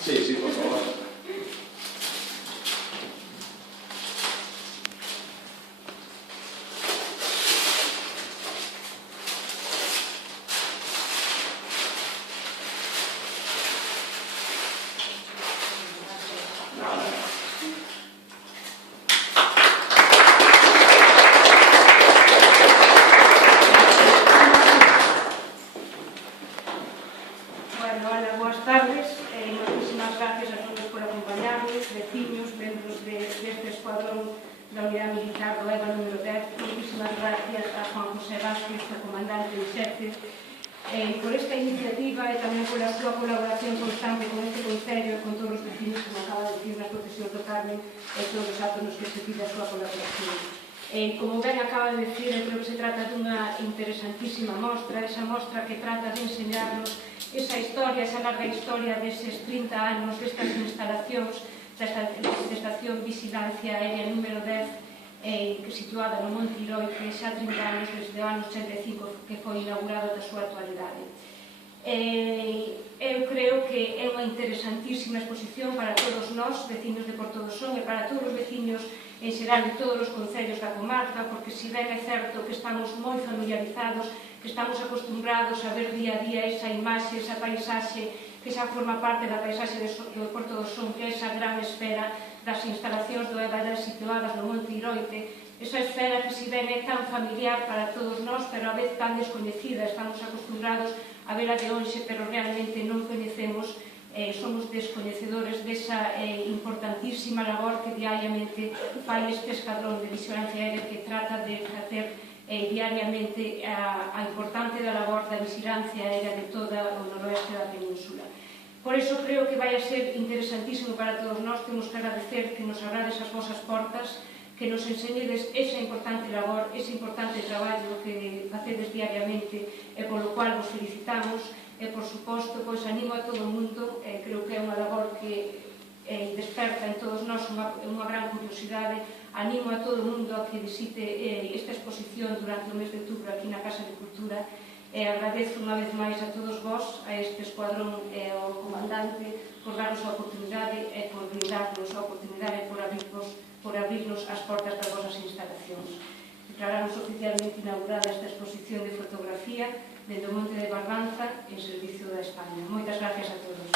Sí, sí, por favor. Hola, boas tardes. Moitísimas gracias a todos por acompañarnos, veciños, membros deste escuadrón da Unidade Militar do EVA número 10. Moitísimas gracias a Juan José Vázquez, o comandante de xefe, por esta iniciativa e tamén pola súa colaboración constante con este Concello e con todos os veciños, como acaba de dicir nas proteccións do Carmen, e todos os actos nos que se pide a súa colaboración. Como ben acaba de dicir, eu creo que se trata dunha interesantísima mostra, esa mostra que trata de enseñarnos esa historia, esa larga historia deses 30 anos destas instalacións desta Estación Vigilancia Aérea número 10 situada no Monte Iroi, que xa 30 anos desde o ano 85 que foi inaugurado da súa actualidade. Eu creo que é unha interesantísima exposición para todos nós, veciños de Porto do Son, e para todos os veciños en xeral de todos os concellos da comarca, porque si ben é certo que estamos moi familiarizados, que estamos acostumbrados a ver día a día esa imaxe, esa paisaxe, que xa forma parte da paisaxe do Porto do Son, que é esa gran esfera das instalacións do EVA situadas no Monte Iroite, esa esfera que si ben é tan familiar para todos nós, pero a vez tan descoñecida, estamos acostumbrados a vela de onxe, pero realmente non coñecemos, somos descoñecedores desa importantísima labor que diariamente fai este escuadrón de vigilancia aérea, que trata de facer diariamente a importante da labor da vigilancia aérea de toda o noroeste da península. Por iso creo que vai a ser interesantísimo para todos nós. Temos que agradecer que nos abrades as vosas portas, que nos enseñedes esa importante labor, ese importante traballo que facedes diariamente e polo cual vos felicitamos. E, por suposto, pois animo a todo o mundo, creo que é unha labor que desperta en todos nós unha gran curiosidade. Animo a todo o mundo a que visite esta exposición durante o mes de outubro aquí na Casa de Cultura, e agradezo unha vez máis a todos vós, a este escuadrón e ao comandante, por darnos a oportunidade e por brindarnos a oportunidade por abrirnos as portas das vosas instalacións. Declaramos oficialmente inaugurada esta exposición de fotografía dende o Monte de Barbanza en servicio da España. Moitas gracias a todos.